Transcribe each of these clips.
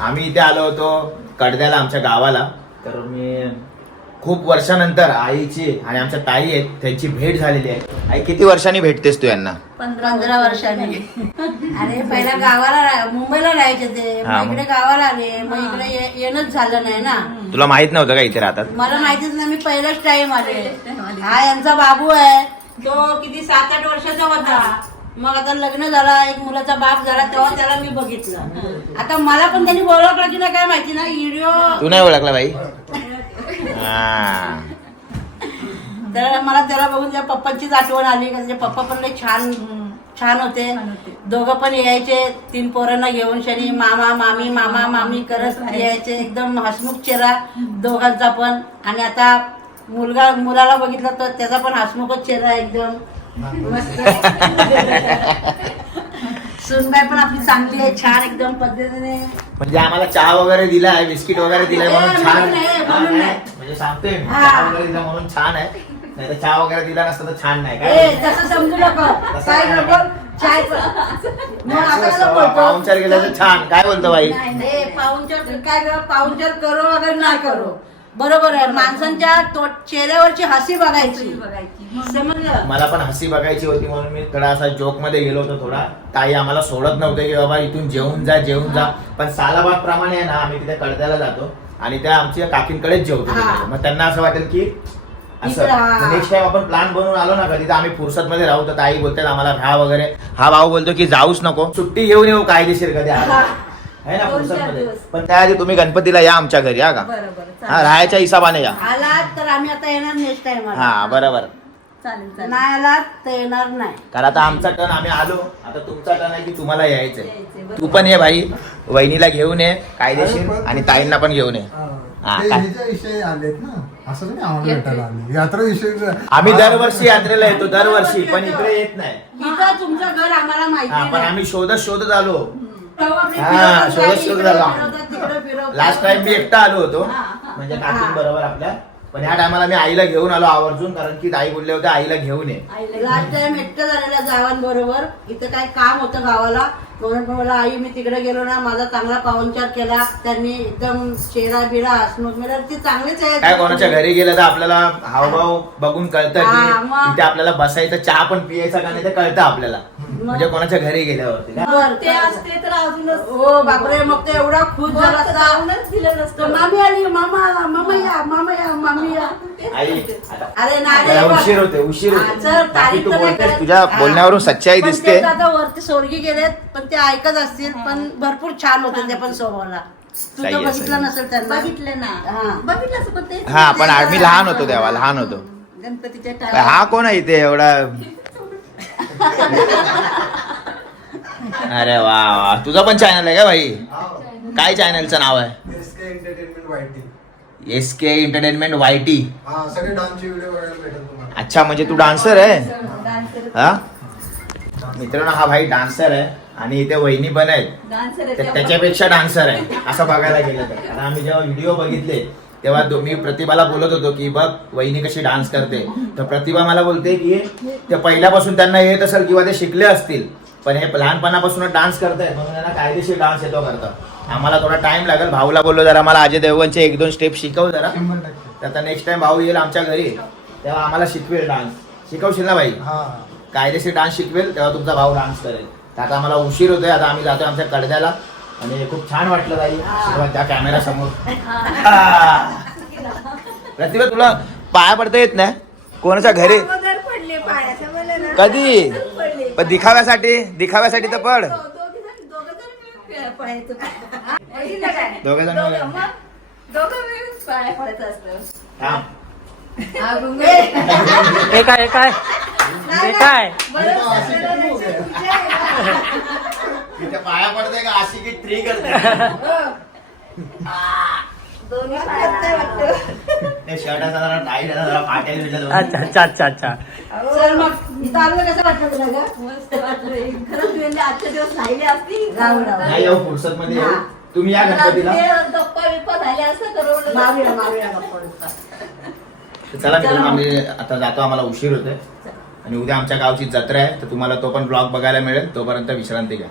आम्ही इथे आलो होतो कडद्याला आमच्या गावाला. तर मी खूप वर्षानंतर आईची आणि आमच्या ताई आहेत त्यांची भेट झालेली आहे. आई किती वर्षांनी भेटतेस तू यांना? पंधरा वर्षांनी. अरे पहिला गावाला मुंबईला राहायचे ते. मग इकडे गावाला आले. मग इकडे येणंच झालं नाही ना. तुला माहीत नव्हतं का इथे राहतात? मला माहितीच नाही मी पहिलाच टाइम आले. हा यांचा बाबू आहे. तो किती सात आठ वर्षाचा होता. मग आता लग्न झाला एक मुलाचा बाप झाला तेव्हा त्याला मी बघितलं. आता मला पण त्यांनी ओळखलं की नाही काय माहिती ना व्हिडिओ तू नाही ओळखला बाई? हा. तर मला त्याला बघून त्या पप्पांचीच आठवण आली का त्याचे पप्पा पण लय छान छान होते. दोघं पण यायचे तीन पोरांना घेऊन शनी मामा मामी मामा मामी करत यायचे. एकदम हसमुख चेहरा दोघांचा पण. आणि आता मुलगा मुलाला बघितलं तर त्याचा पण हसमुखच चेहरा आहे एकदम. मस्त. सुनबाई पण आपली चांगली आहे छान एकदम पद्धतीने. म्हणजे आम्हाला चहा वगैरे दिलाय बिस्किट वगैरे दिलाय म्हणून छान म्हणून नाही, हा, नाही. नाही. म्हणजे सांगतोय मी, हा. चहा वगैरे दिला म्हणून छान आहे. नाही तर चहा वगैरे दिला नसतं तर छान नाही ए काय तसं समजू नको. नाही. नको. चाय पण. मग आता कसं बोलतो? पाहुणचार गेला तर छान. काय बोलतो बाई? ए, पाहुणचार काय करा पाहुणचार करो अगर ना करो. बरोबर आहे. माणसांच्या तो- चेहऱ्यावरची हसी बघायची. समजलं? मला पण हसी बघायची होती म्हणून मी थोडा असा जोकमध्ये गेलो होतो थोडा. ताई आम्हाला सोडत नव्हते की बाबा इथून जेवून जा जेवून जा. पण सालाबाद प्रमाणे आहे ना आम्ही तिथे कडद्याला जातो. आणि त्या आमच्या काकींकडेच जेवतो हा. मग त्यांना असं वाटेल की इकडं हा. असं नेक्स्ट टाइम आपण प्लॅन बनवून आलो ना कधी तर आम्ही फुरसत मध्ये राहू. तर ताई बोलतात आम्हाला राहा वगैरे. हा भाऊ बोलतो की जाऊच नको. सुट्टी घेऊन येऊ कायदेशीर कधी. आलो. आहे ना दोन चार दिवस. पण त्याआधी तुम्ही गणपतीला या आमच्या घरी हा का? बरोबर हा राहायच्या हिसाबाने या. आलात तर आम्ही आता येणार नेक्स्ट टाइम हा बरोबर. चालेल चालेल. नाही आलात तर येणार नाही. कारण आता आमचा टर्न आम्ही आलो. आता तुमचा टर्न आहे की तुम्हाला यायचंय. तू पण ये भाई वहिनीला घेऊन ये कायदेशीर आणि ताईंना पण घेऊन ये. हा, ते काय? हिच्या विषयी आलेत ना. असं नाही आम्हाला भेटायला आले. यात्रा विषयी आम्ही दरवर्षी यात्रेला येतो दरवर्षी. पण इकडे येत नाही. इथं तुमचं घर आम्हाला माहिती हा पण नाही. आम्ही शोधत शोधत आलो हा, तिकडे फिरवतात. लास्ट टाइम मी एकटा आलो होतो. म्हणजे काकी बरोबर आपल्या. पण ह्या टायमाला मी आईला घेऊन आलो आवर्जून कारण की ताई बोलले होते आईला घेऊन ये. लास्ट टाइम एकटं झालेल्या जावांबरोबर इथं काय काम होतं गावाला म्हणून मला आई मी तिकडे गेलो ना माझा चांगला पाहुणचार केला त्यांनी एकदम चेहरा बिरा हसमुख मला ती चांगलीच आहे. काय कोणाच्या घरी गेलं तर आपल्याला हावभाव बघून कळतं हा, की मग. इथे आपल्याला बसायचं चहा पण पियायचा का नाही ते कळतं आपल्याला. म्हणजे कोणाच्या घरी गेल्यावरती. ते असते तर अजूनच हो बापरे मग ते एवढा खुश झाला असता. जाऊनच दिलं तर नसतं मामी आली मामा मामा या मामा या मामी या. आई आता अरे नाही. उशीर होते उशीर हा, होते चल, बाकी तारीख तू तर नाही बोलतेस करत. तुझ्या हा. बोलण्यावरून सच्चाई पण दिसते. आता वरती स्वर्गी गेलेत पण ते ऐकत असतील पण भरपूर छान होते ते पण स्वभावाला. तू सही तर आहे, बघितलं सही. नसेल त्यांना. बघितलं ना. हा. बघितलं असं पण ते हा पण आम्ही लहान होतो तेव्हा लहान होतो. गणपतीच्या हा कोण आहे इथे एवढा? अरे वा वा. तुझा पण चॅनल आहे का भाई? काय चॅनलचं नाव आहे? Entertainment S K entertainment Y T हा सगळे डान्सचे व्हिडिओ बघायला भेटेल तुम्हाला. अच्छा म्हणजे तू डान्सर आहे? हा? मित्रांनो हा भाई डान्सर आहे. आणि इथे वहिनी पण आहेत. त्याच्यापेक्षा डान्सर आहे. असं बघायला गेलं तर. कारण आम्ही जेव्हा व्हिडिओ बघितले तेव्हा मी प्रतिभाला बोलत होतो की बघ वहिनी कशी डान्स करते. तर प्रतिभा मला बोलते की ते पहिल्यापासून त्यांना येत असेल किंवा ते शिकले असतील पण हे लहानपणापासूनच डान्स करतायत म्हणून त्यांना कायदेशीर डान्स येतो करतात. आम्हाला थोडा टाइम लागेल. भाऊला बोललो जरा मला अजय देवगणचे एक दोन स्टेप शिकव जरा. तर आता नेक्स्ट टाइम भाऊ येईल आमच्या घरी तेव्हा आम्हाला शिकवेल डान्स शिकवशील ना भाई? हा. कायदेशीर डान्स शिकवेल तेव्हा तुमचा भाऊ डान्स करेल. तर आता आम्हाला उशीर होतोय आता आम्ही जातोय आमच्या कडद्याला आणि खूप छान वाटलं ताई त्या कॅमेरा समोर प्रतिभा तुला पाया पडता येत नाही कोणाच्या घरी कधी पडले पण दिखाव्यासाठी दिखाव्यासाठी तर पड दोघी जण-. हा? काय? हा. हे काय हे काय इथे पाया पडते का? अशी की ट्री करते. शर्ट असा जरा टाईट आहे जरा फाटेल बिटेल. अच्छा अच्छा अच्छा अच्छा. चल मग इथं आलं कसं वाटलं तुला ग? मस्त वाटलं. खरंच म्हणजे आजचे दिवस राहिले असतील. राहू, राहू. नाही येऊ फुरसत मध्ये येऊ. तुम्ही या गणपतीला. ते गप्पा बिप्पा झाल्या असं तर मारूया मारूया गप्पा बिप्पा. तर चला मित्रांनो आम्ही आता जातो. आम्हाला उशीर होतोय. आणि उद्या आमच्या गावची जत्रा आहे तर तुम्हाला तो पण ब्लॉग बघायला मिळेल तोपर्यंत विश्रांती घ्या.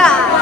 가라.